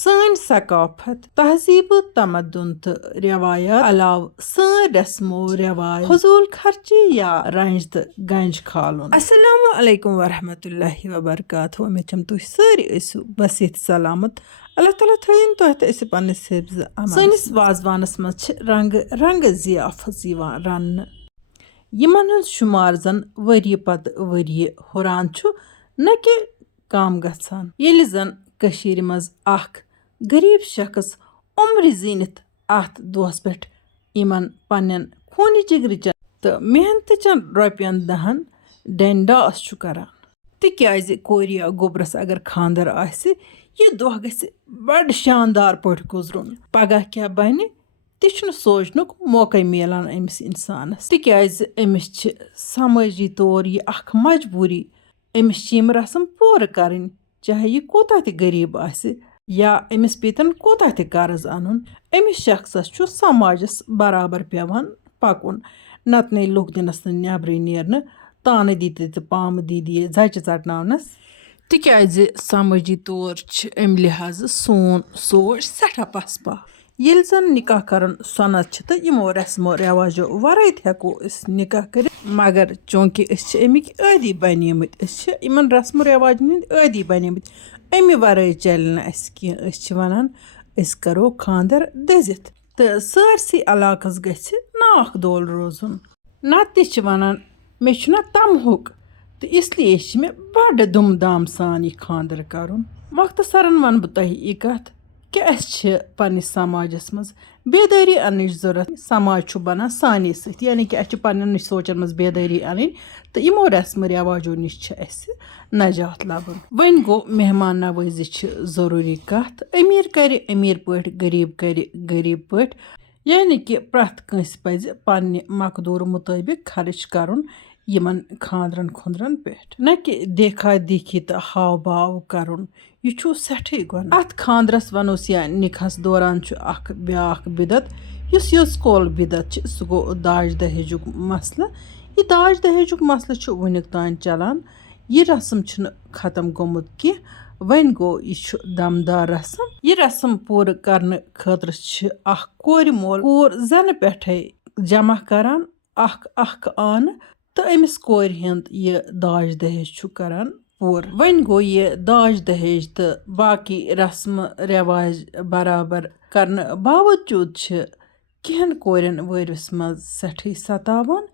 سٲنۍ ثقافت تہذیٖب تمدُن تہٕ رٮ۪وایات علاوٕ سٲنۍ رسمو رٮ۪واج فضوٗل خرچی یا رنٛج تہٕ گنٛج کھالُن. السلام علیکم ورحمۃ اللہ وبرکاتہ. امید چھم تُہۍ سٲری ٲسِو بصیت سلامت. اللہ تعالیٰ تھٲیِن تۄہہِ تہٕ أسۍ پننِس حِفظ امان. سٲنِس وازوانس منٛز چھِ رنٛگہٕ رنٛگہٕ ضِیافت یِوان رننہٕ یِمن ہُنٛد شُمار زن ؤریہِ پتہٕ ؤریہِ ہُران چھُ نہ کہِ کم گژھان. ییٚلہِ زن کٔشیٖرِ منٛز اکھ غریٖب شخص عمرِ زیٖنِتھ اتھ دۄہس پٮ۪ٹھ یِمن پننٮ۪ن خوٗنہِ جگرٕچن تہٕ محنتٕچن رۄپین دہن ڈٮ۪نۍ ڈاس چھُ کران. تِکیازِ کورِ یا گوٚبرس اگر خانٛدر آسہِ یہِ دۄہ گژھِ بڑٕ شاندار پٲٹھۍ گُزرُن. پگاہ کیٛاہ بنہِ تہِ چھُنہٕ سونٛچنُک موقعے میلان أمِس انسانس. تِکیازِ أمِس چھِ سمٲجی طور یہِ اکھ مجبوٗری. أمِس چھِ یِم رسم پوٗرٕ کرٕنۍ چاہے یہِ کوٗتاہ تہِ غریٖب آسہِ یا أمِس پیٚتن کوٗتاہ تہِ قرض انُن. أمِس شخصس چھُ سماجس برابر پیٚوان پکُن. نتہٕ نے لُکھ دِنس نہٕ نٮ۪برٕے نیرنہٕ تانہٕ دِتہِ تہٕ پامہٕ دِدیے زچہِ ژٹناونس. تِکیازِ سمٲجی طور چھِ امہِ لحاظہٕ سون سونٛچ سٮ۪ٹھاہ پسپا. ییٚلہِ زن نکاح کرُن سۄنت چھِ تہٕ یِمو رسمو رٮ۪واجو ورٲے تہِ ہٮ۪کو أسۍ نکاح کٔرِتھ مگر چوٗنکہِ أسۍ چھِ امیِکۍ عٲدی بنیمٕتۍ أسۍ چھِ یِمن رسمو رٮ۪واجن ہٕنٛدۍ عٲدی بنیمٕتۍ امہِ ورٲے چلہِ نہٕ اسہِ کینٛہہ. أسۍ چھِ ونان أسۍ کرو خانٛدر دٔزِتھ تہٕ سٲرسٕے علاقس گژھِ ناکھ دول روزُن. نتہٕ تہِ چھِ ونان مےٚ چھُنہ تمہُک تہٕ اس لیے چھِ مےٚ بڑٕ دُم دام سان یہِ خانٛدر کرُن. مۄختصرن ونہٕ بہٕ تۄہہِ یہِ کتھ کہِ اسہِ چھِ پننِس سماجس منٛز بیدٲری اننٕچ ضروٗرت. سماج چھُ بنان سانے سۭتۍ یعنی کہِ اسہِ چھِ پننٮ۪ن سونٛچن منٛز بیدٲری انٕنۍ تہٕ یِمو رسمو رٮ۪واجو نِش چھِ اسہِ نجات لبُن. وۄنۍ گوٚو مہمان نوٲزی چھِ ضروٗری کتھ. أمیٖر کرِ أمیٖر پٲٹھۍ غریٖب کرِ غریٖب پٲٹھۍ یعنی کہِ پرٛٮ۪تھ کٲنٛسہِ پزِ پننہِ مقدوٗر مطٲبق خرٕچ کرُن یِمن خانٛدرن خُنٛدرن پٮ۪ٹھ نہ کہِ دیکھا دیکھی تہٕ ہاو باو کرُن. یہِ چھُ سٮ۪ٹھٕے گۄناہ. اتھ خانٛدرس ونوس یا نِکاحس دوران چھُ اکھ بیٛاکھ بِدت یُس یٔژ کول بِدت چھِ سُہ گوٚو داج دہیجُک مسلہٕ. یہِ داج دہیجُک مسلہٕ چھُ وُنیُک تام چلان. یہِ رسم چھُنہٕ ختم گوٚمُت کینٛہہ. وۄنۍ گوٚو یہِ چھُ دمدار رسم. یہِ رسم پوٗرٕ کرنہٕ خٲطرٕ چھِ اکھ کورِ مول کوٗر زنہٕ پٮ۪ٹھے جمع کران اکھ اکھ آنہٕ تہٕ أمِس کورِ ہُنٛد یہِ داج دہیج چھُ کران پوٗرٕ. وۄنۍ گوٚو یہِ داج دہیج تہٕ باقٕے رسمہٕ رٮ۪واج برابر کرنہٕ باوجوٗد چھِ کینٛہن کورٮ۪ن وٲرِوِس منٛز سٮ۪ٹھٕے ستاوان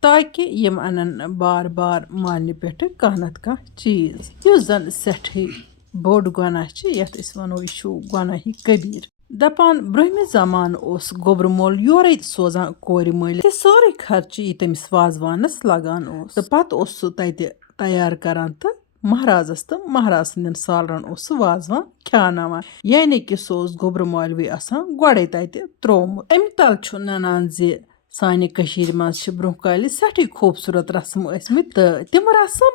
تاکہِ یِم انن بار بار مالنہِ پٮ۪ٹھٕ کانٛہہ نتہٕ کانٛہہ چیٖز یُس زن سٮ۪ٹھٕے بوٚڑ گۄناہ چھِ یتھ أسۍ ونو یہِ چھُ گۄناہہِ کبیٖر. دپان برٛونٛہمہِ زمانہٕ اوس گوٚبرٕ مول یورے سوزان کورِ مٲلِس تہٕ سورُے خرچہٕ یہِ تٔمِس وازوانس لگان اوس تہٕ پتہٕ اوس سُہ تتہِ تیار کران تہٕ مہرازس تہٕ مہراز سٕنٛدٮ۪ن سالرن اوس سُہ وازوان کھیٛاناوان یعنی کہِ سُہ اوس گوٚبرٕ مٲلوٕے آسان گۄڈے تتہِ تروومُت. امہِ تل چھُ ننان زِ سانہِ کٔشیٖرِ منٛز چھِ برٛونٛہہ کالہِ سٮ۪ٹھٕے خوٗبصوٗرت رسم ٲسۍمٕتۍ تہٕ تِم رسم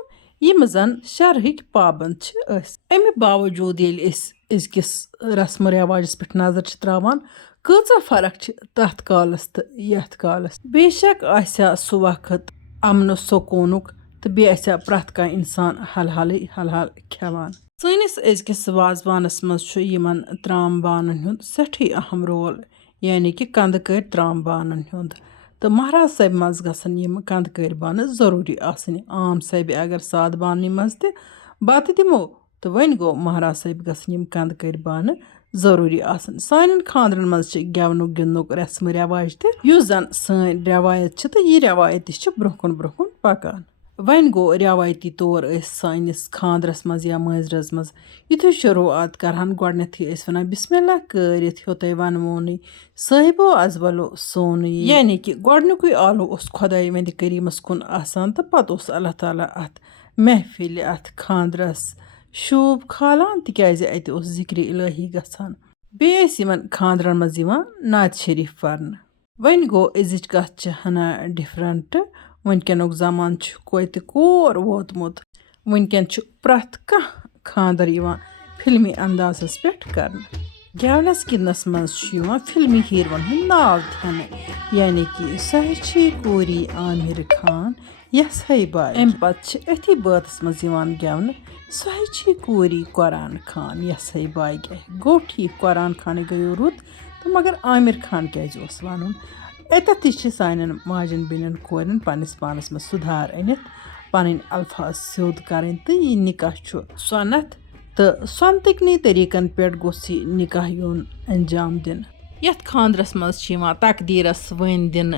یِم زن شرہٕکۍ پابنٛد چھِ ٲسۍ. امہِ باوجوٗد ییٚلہِ أسۍ أزکِس رسمو رٮ۪واجس پٮ۪ٹھ نظر چھِ تراوان کۭژاہ فرق چھِ تتھ کالس تہٕ یتھ کالس. بے شک آسہِ ہا سُہ وقت امنہٕ سکوٗنُک تہٕ بیٚیہِ آسہِ ہا پرٛٮ۪تھ کانٛہہ انسان حلحالٕے حلحال کھٮ۪وان. سٲنِس أزکِس وازوانس منٛز چھُ یِمن ترام بانن ہُنٛد سٮ۪ٹھٕے اہم رول یعنی کہِ قنٛدٕ کٔرۍ ترام بانن ہُنٛد تہٕ مہراز صٲبہِ منٛز گژھن یِم قنٛدٕ کٔرۍ بانہٕ ضروٗری آسٕنۍ. عام صٲبہِ اگر سادٕ باننٕے منٛز تہِ بتہٕ دِمو تہٕ وۄنۍ گوٚو مہراز صٲبہِ گژھن یِم قنٛدٕ کٔرۍ بانہٕ ضروٗری آسٕنۍ. سانٮ۪ن خانٛدرن منٛز چھِ گٮ۪ونُک گِنٛدنُک رسمہٕ رٮ۪واج تہِ یُس زن سٲنۍ رٮ۪وایت چھِ تہٕ یہِ رٮ۪وایت تہِ چھِ برٛونٛہہ کُن پکان. وۄنۍ گوٚو رٮ۪وایتی طور ٲسۍ سٲنِس خانٛدرس منٛز یا مٲنٛزرٲژ منٛز یِتھُے شروعات کرہن گۄڈنٮ۪تھٕے ٲسۍ ونان بسم اللہ کٲرِتھ ہیوٚتَے ونوونٕے صٲحبو از ولو سونٕے یعنی کہِ گۄڈنیُکُے آلو اوس خۄداے وَندِ کریٖمس کُن آسان تہٕ پتہٕ اوس اللہ تعالیٰ اتھ محفِلہِ اتھ خانٛدرس شوٗب کھالان تِکیازِ اتہِ اوس ذِکرِ الہی گژھان. بیٚیہِ ٲسۍ یِمن خانٛدرن منٛز یِوان نعت شریٖف پرنہٕ. وۄنۍ گوٚو أزِچ کتھ چھِ ہنا ڈِفرنٹ. وٕنکٮ۪نُک زمانہٕ چھُ کوتہِ کور ووتمُت. وٕنکٮ۪ن چھُ پرٛٮ۪تھ کانٛہہ خانٛدر یِوان فِلمی اندازس پٮ۪ٹھ کرنہٕ. गेवनस गिंदनस मज फिल्मी हीरोन हूं नाव ध्यान यानी कि सह कोरी आमिर खान यस है बाय अम पत अथी बातस मज गेवन सह कोरी कुरान खान यस है बाय गो ठीक कुरान खान गयो रुत तो मगर आमिर खान क्या वन अत सान माजन बेन कोरन पन्नस पानस में सुधार अनित पन अल्फाज सिद कर तो यह निकाह सनत तो सनतकनी तरीकन पे गोस निकाह योन अंजाम दिन यथ खानदरस मज तकदीरस वन दिन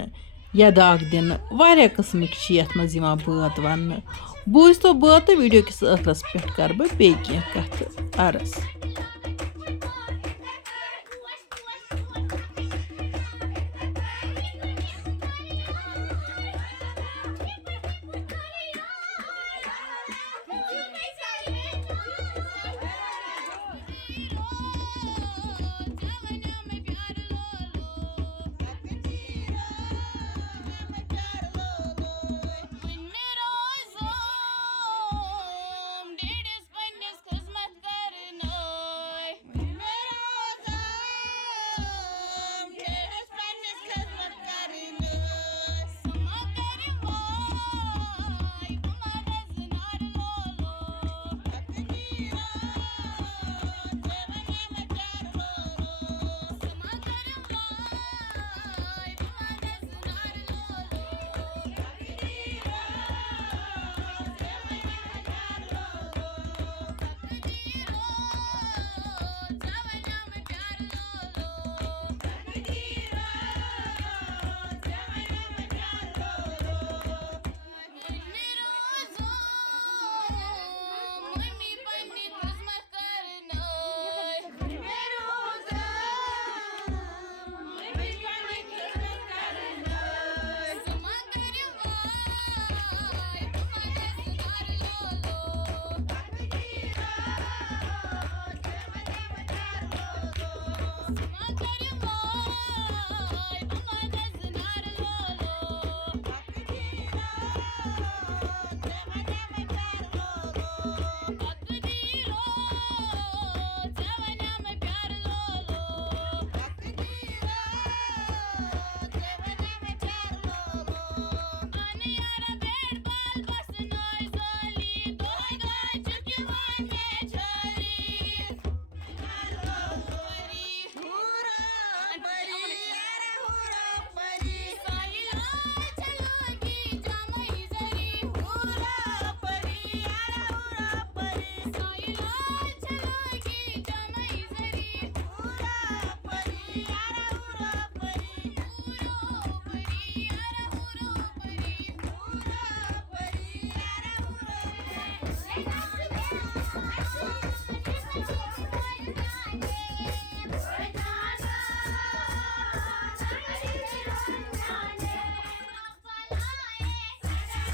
यदाक दिन वारिया किस्मक यथ मज बात वन बूझ तो बात वीडियो किस आखरस पे कर बे कथ अर्ज।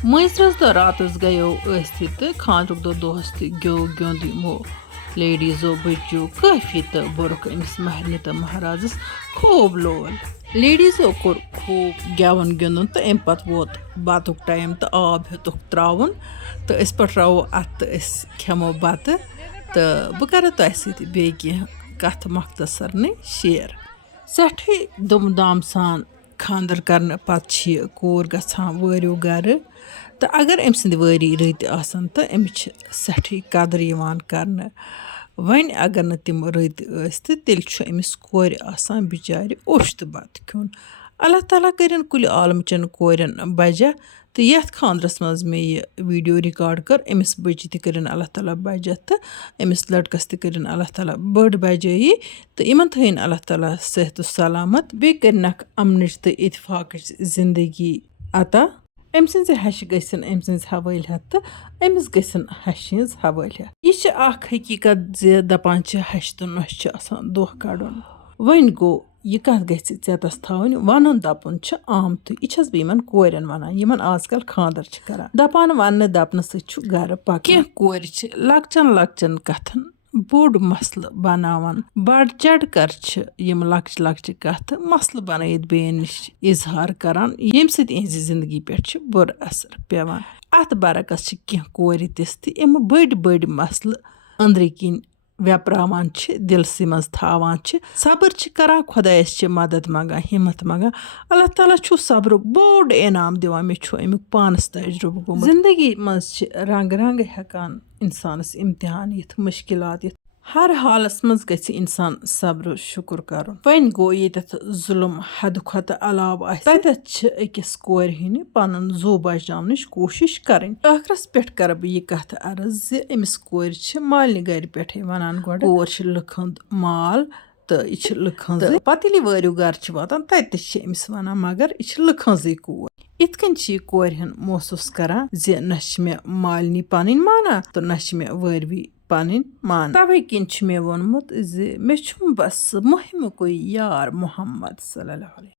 मजरस दो रातस गयो तो खानरुक दोहस गो ग्योंद यमो लेडीजो बच्चो काफी तो बोरक अमिस महरने तो महाराजस खूब लोल लेडीजो कोर खूब गेवन गिंदन तो अम पत वोत बतुक टाइम तो आब हेतुक त्रावन तो अस पटरावो अत अस खेमो बत तो बह कर तह से कथ मख्तसर ने शेयर सठी दुमदाम सान खानदर करने पत कोर गछान वारियो गर तो अगर अम सद वारी रत आसन तो अमिच सठी कदर यवान करने वन अगर न तिम रत तो तेल अमिस कोर आसान बिचार ओश तो बत खुन अल्लाह ताला करन कुल आलमचन कोरन बजा तो यथ खानदरस मज मे यह वीडियो रिकॉर्ड कर अमिस बच्ची त करन अल्लाह ताला बजा तो अमिस लड़कस त करन अल्लाह ताला बड़ बजाई तो इमन थन अल्लाह ताला सेहत सलामत बे करनक अमनच तो इतफाक जिंदगी अता अम सज हश गसन अम सज हवाल तो अमिस गसन हश हज हवाल यह हकीकत जे दपान हश तो नश दोह कड़न वन गो यह कत गस थवन वन दपुन आम तो यह बह कोरन वन आजकल खानदर कर दपान वन दपन सर पक कह कोर लकचन लकचन कथन बोड़ मसल बनावान बड़ चढ़ कर यम लक्च लक्च कथ मसल बनत बेन नश इजहार करान यम सत इहज जिंदगी पे बुर असर पेवान अत बरकस कह कोर तिस तम बड़ बड़ मसल अंदर किन ویپراوان چھِ دِلسٕے منٛز تھاوان چھِ صبر چھِ کران خۄدایَس چھِ مدد منٛگان ہمت منٛگان اللہ تعالیٰ چھُ صبرُک بوٚڑ انعام دِوان مےٚ چھُ امیُک پانَس تجرُبہٕ گوٚمُت زندگی منٛز چھِ رنٛگہٕ رنٛگہٕ ہٮ۪کان اِنسانَس اِمتحان یِتھ مُشکلات یِتھ ہر حالس منٛز گژھِ اِنسان صبر شُکُر کرُن وۄنۍ گوٚو ییٚتٮ۪تھ ظُلم حدٕ کھۄتہٕ علاوٕ آسہِ تتٮ۪تھ چھِ أکِس کورِ ہِنہِ پنُن زُو بچاونٕچ کوٗشش کرٕنۍ ٲخرس پٮ۪ٹھ کرٕ بہٕ یہِ کتھ عرض زِ أمِس کورِ چھِ مالنہِ گرِ پٮ۪ٹھے ونان گۄڈٕ کور چھِ لُکہٕ ہُنٛد مال تہٕ یہِ چھِ لُکہٕ ہٕنٛزٕے پتہٕ ییٚلہِ یہِ وٲرِو گرٕ چھِ واتان تتہِ تہِ چھِ أمِس ونان مگر یہِ چھِ لُکہٕ ہٕنٛزٕے کوٗر یِتھ کٔنۍ چھِ یہِ کورِ ہُنٛد محسوٗس کران زِ نہ چھِ مےٚ مالنی پنٕنۍ مانان تہٕ نہ چھِ مےٚ وٲروی پنٕنۍ مانان تَوے کِنۍ چھُ مےٚ ووٚنمُت زِ مےٚ چھُم بس محمکُے یار محمد صلی اللہ علیہ